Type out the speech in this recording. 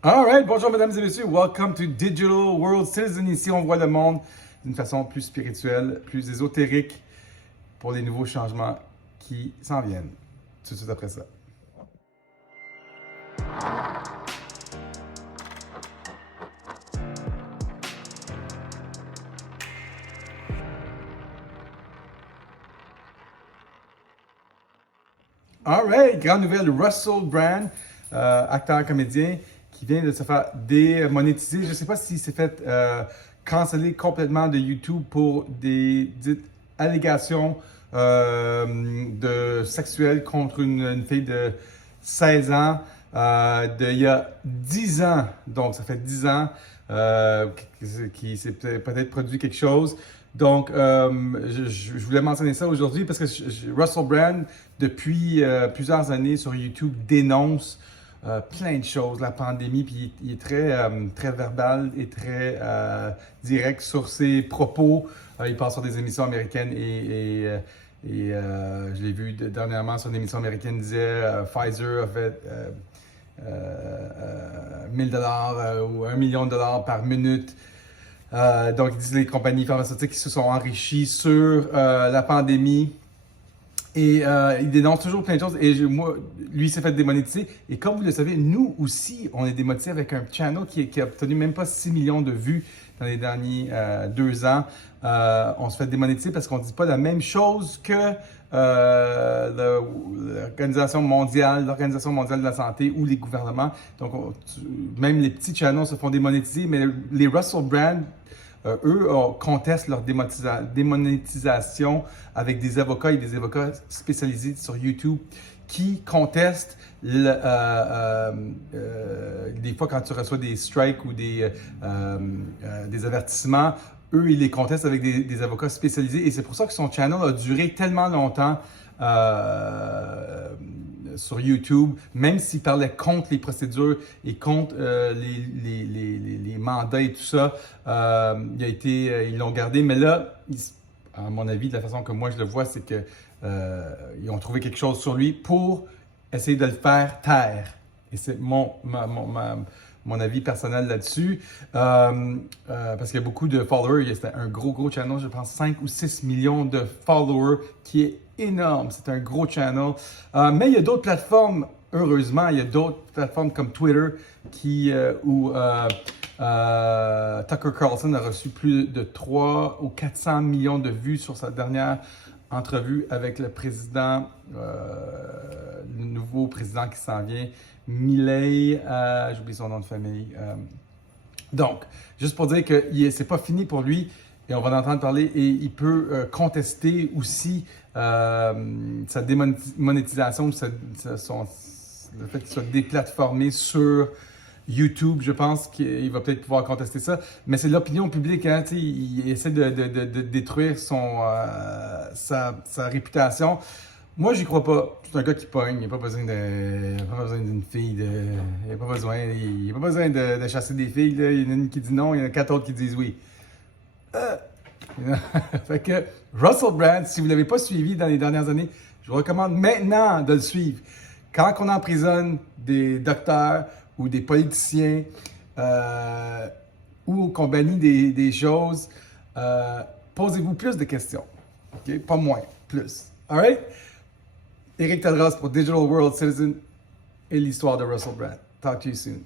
Alright, bonjour mesdames et messieurs, welcome to Digital World Citizen. Ici, on voit le monde d'une façon plus spirituelle, plus ésotérique pour les nouveaux changements qui s'en viennent. Tout de suite après ça. Alright, grande nouvelle, Russell Brand, acteur comédien, qui vient de se faire démonétiser. Je ne sais pas s'il s'est fait canceller complètement de YouTube pour des dites allégations de sexuelles contre une fille de 16 ans il y a 10 ans. Donc, ça fait 10 ans qu'il s'est peut-être produit quelque chose. Donc, je voulais mentionner ça aujourd'hui parce que Russell Brand, depuis plusieurs années sur YouTube, dénonce plein de choses, la pandémie, puis il est très verbal et très direct sur ses propos. Il passe sur des émissions américaines et je l'ai vu dernièrement sur une émission américaine, il disait Pfizer a fait 1000 dollars ou 1 million de dollars par minute. Donc, ils disent les compagnies pharmaceutiques qui se sont enrichies sur la pandémie. Et il dénonce toujours plein de choses. Et moi, lui, il s'est fait démonétiser. Et comme vous le savez, nous aussi, on est démonétisé avec un channel qui a obtenu même pas 6 millions de vues dans les derniers 2 ans. On se fait démonétiser parce qu'on ne dit pas la même chose que l'Organisation mondiale de la santé ou les gouvernements. Donc, même les petits channels se font démonétiser, mais les Russell Brand, eux contestent leur démonétisation avec des avocats et des avocats spécialisés sur YouTube qui contestent des fois quand tu reçois des strikes ou des avertissements, eux ils les contestent avec des avocats spécialisés et c'est pour ça que son channel a duré tellement longtemps sur YouTube, même s'il parlait contre les procédures et contre les mandats et tout ça, ils l'ont gardé. Mais là, à mon avis, de la façon que moi je le vois, c'est que ils ont trouvé quelque chose sur lui pour essayer de le faire taire. Et c'est mon avis personnel là-dessus. Parce qu'il y a beaucoup de followers. C'était un gros channel, je pense 5 ou 6 millions de followers, qui est énorme. C'est un gros channel. Mais il y a d'autres plateformes, heureusement, il y a d'autres plateformes comme Twitter où Tucker Carlson a reçu plus de 300 ou 400 millions de vues sur sa dernière entrevue avec le président, le nouveau président qui s'en vient, Milei, j'oublie son nom de famille. Donc, juste pour dire que c'est pas fini pour lui, et on va en entendre parler, et il peut contester aussi sa démonétisation, le fait qu'il soit déplatformé sur YouTube. Je pense qu'il va peut-être pouvoir contester ça, mais c'est l'opinion publique, hein, il essaie de détruire sa réputation. Moi, j'y crois pas. C'est un gars qui pogne. Il n'y a pas besoin d'une fille. Il n'y a pas besoin de chasser des filles. Là. Il y en a une qui dit non, il y en a 4 autres qui disent oui. Fait que Russell Brand, si vous ne l'avez pas suivi dans les dernières années, je vous recommande maintenant de le suivre. Quand on emprisonne des docteurs ou des politiciens ou qu'on bannit des choses, posez-vous plus de questions. Okay? Pas moins, plus. Alright? Éric Tadros pour Digital World Citizen et l'histoire de Russell Brand. Talk to you soon.